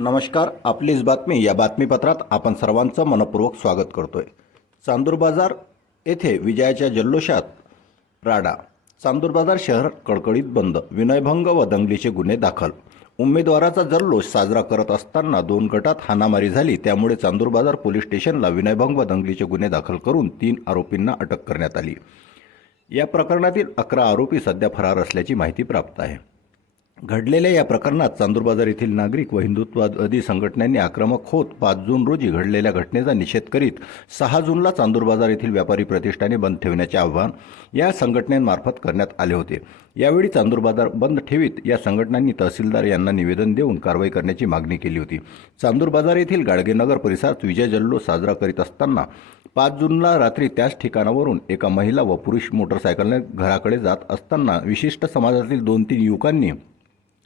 नमस्कार आपलीच बातमी या बातमीपत्रात आपण सर्वांचं मनपूर्वक स्वागत करतोय. चांदूर बाजार येथे विजयाच्या जल्लोषात राडा. चांदूर बाजार शहर कडकडीत बंद. विनयभंग व दंगलीचे गुन्हे दाखल. उमेदवाराचा जल्लोष साजरा करत असताना दोन गटात हाणामारी झाली. त्यामुळे चांदूर बाजार पोलीस स्टेशनला विनयभंग व दंगलीचे गुन्हे दाखल करून तीन आरोपींना अटक करण्यात आली. या प्रकरणातील अकरा आरोपी सध्या फरार असल्याची माहिती प्राप्त आहे. घडलेल्या या प्रकरणात चांदूरबाजार येथील नागरिक व हिंदुत्ववादी संघटनांनी आक्रमक होत पाच जून रोजी घडलेल्या घटनेचा निषेध करीत सहा जूनला चांदूरबाजार येथील व्यापारी प्रतिष्ठाने बंद ठेवण्याचे आवाहन या संघटनेमार्फत करण्यात आले होते. यावेळी चांदूर बाजार बंद ठेवीत या संघटनांनी तहसीलदार यांना निवेदन देऊन कारवाई करण्याची मागणी केली होती. चांदूरबाजार येथील गाडगेनगर परिसरात विजय जल्लो साजरा करीत असताना पाच जूनला रात्री त्याच ठिकाणावरून एका महिला व पुरुष मोटरसायकलने घराकडे जात असताना विशिष्ट समाजातील दोन तीन युवकांनी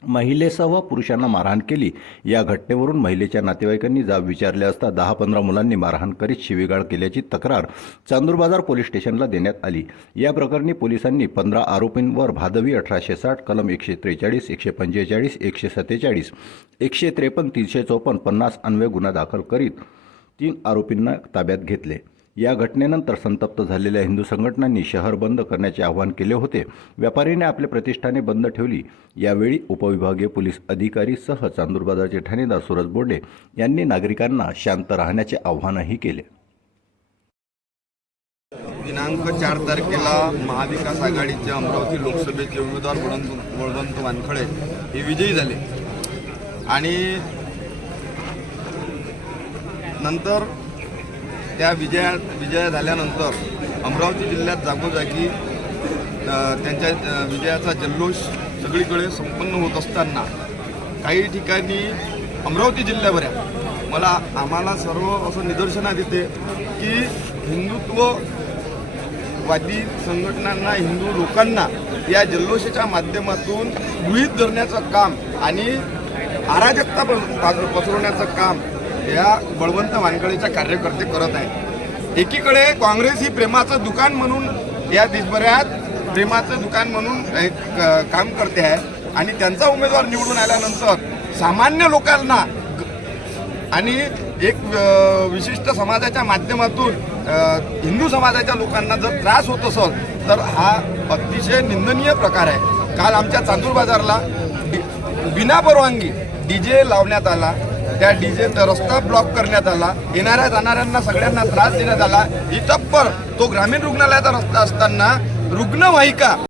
महिलेसह पुरुषांना मारहाण केली. या घटनेवरून महिलेच्या नातेवाईकांनी जाब विचारले असता दहा पंधरा मुलांनी मारहाण करीत शिवीगाळ केल्याची तक्रार चांदूर बाजार पोलीस स्टेशनला देण्यात आली. या प्रकरणी पोलिसांनी पंधरा आरोपींवर भादवी अठराशे साठ कलम एकशे त्रेचाळीस एकशे पंचेचाळीस एकशे सत्तेचाळीस एकशे त्रेपन्न तीनशे चौपन्न पन्नास अन्वय गुन्हा दाखल करीत तीन आरोपींना ताब्यात घेतले. या घटनेनंतर संतप्त झालेल्या हिंदू संघटनांनी शहर बंद करण्याचे आवाहन केले होते. व्यापारीने आपले प्रतिष्ठाने बंद ठेवली. यावेळी उपविभागीय पोलीस अधिकारी सह चांदूर बाजारचे ठाणेदार सुरज बोर्डे यांनी नागरिकांना शांत राहण्याचे आवाहनही केले. दिनांक चार तारखेला महाविकास आघाडीचे अमरावती लोकसभेचे उमेदवार बळवंत बळवंत वानखळे हे विजयी झाले. आणि नंतर त्या विजया विजया झाल्यानंतर अमरावती जिल्ह्यात जागोजागी त्यांच्या विजयाचा जल्लोष सगळीकडे संपन्न होत असताना काही ठिकाणी अमरावती जिल्ह्याभरात मला आम्हाला सर्व असं निदर्शनात येते की हिंदुत्ववादी संघटनांना हिंदू लोकांना या जल्लोषाच्या माध्यमातून गृहीत धरण्याचं काम आणि अराजकता पण पसरवण्याचं काम या बळवंत वानकडेच्या कार्यकर्ते करत आहेत. एकीकडे काँग्रेस ही प्रेमाचं दुकान म्हणून या देशभरात प्रेमाचं दुकान म्हणून एक, काम करते आहे आणि त्यांचा उमेदवार निवडून आल्यानंतर सामान्य लोकांना आणि एक विशिष्ट समाजाच्या माध्यमातून हिंदू समाजाच्या लोकांना जर त्रास होत असेल तर हा अतिशय निंदनीय प्रकार आहे. काल आमच्या चांदूर बाजारला बिना परवानगी डी जे लावण्यात आला. त्या डीजे रस्ता ब्लॉक करण्यात आला. येणाऱ्या जाणाऱ्यांना सगळ्यांना त्रास देण्यात आला. इतप्पर तो ग्रामीण रुग्णालयाचा रस्ता असताना रुग्णवाहिका